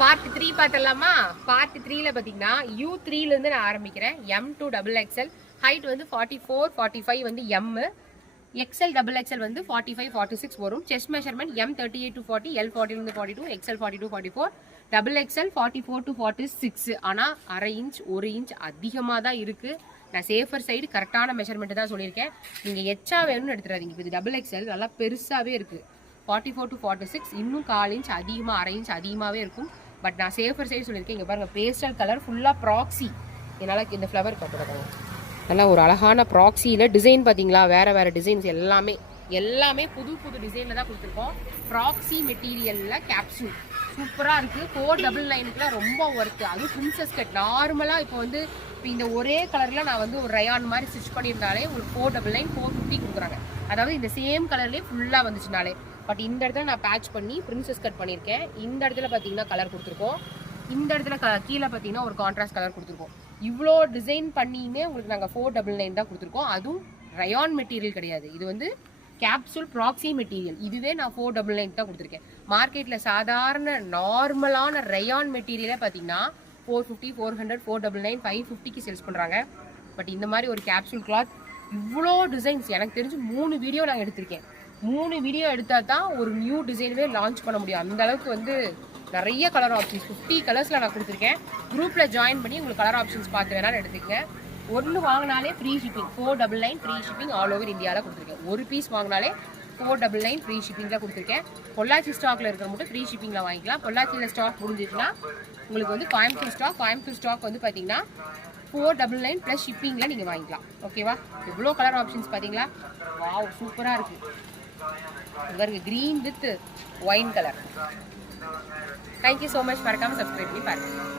Part 3 பார்த்தலாமா? Part 3ல பாத்தீங்கன்னா U3 ல இருந்து நான் ஆரம்பிக்கிறேன். M2 டபுள் எக்ஸ்எல் ஹைட் வந்து 44 45 வந்து M, XL டபுள் எக்ஸ்எல் வந்து 45 46 வரும். Chest measurement M 38 to 40, L 40 to 42, XL 42 44, double XL 44 to 46. ஆனா அரை இன்ச் 1 இன்ச் அதிகமா தான் இருக்கு. நான் சேஃபர் சைடு கரெக்டான மெஷர்மெண்ட் தான் சொல்லியிருக்கேன். நீங்க எச்சா வேணும்னு எடுத்துறாதீங்க. இது டபுள் எக்ஸ்எல் நல்லா பெருசாவே இருக்கு. 44 to 46 இன்னும் 1/4 இன்ச் அதிகமா, அரை இன்ச் அதிகமாவே இருக்கும். பட் நான் சேஃபர் சைடு சொல்லியிருக்கேன். இங்க பாருங்க, பேஸ்டல் கலர் ஃபுல்லா ப்ராக்ஸி. என்னால இந்த ஃப்ளவர் கட்டுறதாங்க நல்லா ஒரு அழகான ப்ராக்ஸியில் டிசைன் பார்த்தீங்களா, வேறு வேறு டிசைன்ஸ் எல்லாமே புது புது டிசைனில் தான் கொடுத்துருக்கோம். ப்ராக்ஸி மெட்டீரியலில் கேப்சூல் சூப்பராக இருக்குது. 499க்குலாம் ரொம்ப ஒர்த்து. அதுவும் பிரின்சஸ் கட் நார்மலாக இப்போ வந்து இப்போ இந்த ஒரே கலரில் நான் வந்து ஒரு ரயான் மாதிரி ஸ்டிச் பண்ணியிருந்தாலே உங்களுக்கு 499 450 கொடுக்குறாங்க. அதாவது இந்த சேம் கலர்லேயே ஃபுல்லாக வந்துச்சுனாலே. பட் இந்த இடத்துல நான் பேட்ச் பண்ணி பிரின்சஸ் கட் பண்ணியிருக்கேன். இந்த இடத்துல பார்த்தீங்கன்னா கலர் கொடுத்துருக்கோம். இந்த இடத்துல கீழே பார்த்தீங்கன்னா ஒரு கான்ட்ராஸ்ட் கலர் கொடுத்துருக்கோம். இவ்வளோ டிசைன் பண்ணியுமே உங்களுக்கு நாங்கள் 499 தான் கொடுத்துருக்கோம். அதுவும் ரயான் மெட்டீரியல் கிடையாது, இது வந்து கேப்சூல் ப்ராக்ஸி மெட்டீரியல். இதுவே நான் 499 தான் கொடுத்துருக்கேன். மார்க்கெட்டில் சாதாரண நார்மலான ரயான் மெட்டீரியலே பார்த்தீங்கன்னா 450 400 499 550க்கு சேல்ஸ் பண்ணுறாங்க. பட் இந்த மாதிரி ஒரு கேப்சூல் கிளாத் இவ்வளோ டிசைன்ஸ் எனக்கு தெரிஞ்சு 3 வீடியோ நான் எடுத்திருக்கேன். 3 வீடியோ எடுத்தால் தான் ஒரு நியூ டிசைனவே லான்ச் பண்ண முடியும். அந்த அளவுக்கு வந்து நிறைய கலர் ஆப்ஷன்ஸ் 50 கலர்ஸில் நான் கொடுத்துருக்கேன். குரூப்பில் ஜாயின் பண்ணி உங்களுக்கு கலர் ஆப்ஷன்ஸ் பார்த்து வேணாலும் எடுத்துக்கங்க. ஒன்று வாங்கினாலே free shipping 499 free shipping all over இந்தியாவில் கொடுத்துருக்கேன். ஒரு பீஸ் வாங்கினாலே 499 ஃப்ரீ ஷிப்பிங்கில் கொடுத்துருக்கேன். பொள்ளாச்சி ஸ்டாக்கில் இருக்கிற மட்டும் ஃப்ரீ ஷிப்பிங்கில் வாங்கிக்கலாம். பொள்ளாச்சியில் ஸ்டாக் முடிஞ்சிச்சுன்னா உங்களுக்கு வந்து கோயம்புத்தூர் ஸ்டாக் வந்து பார்த்தீங்கன்னா 499 ப்ளஸ் ஷிப்பிங்கில் நீங்கள் வாங்கிக்கலாம். ஓகேவா? எவ்வளோ கலர் ஆப்ஷன்ஸ் பார்த்தீங்களா? வாவ், சூப்பராக இருக்குது. பாருங்க, green with wine colour. Thank you so much. மறக்காமல் சப்ஸ்கிரைப் பண்ணி பாருங்கள்.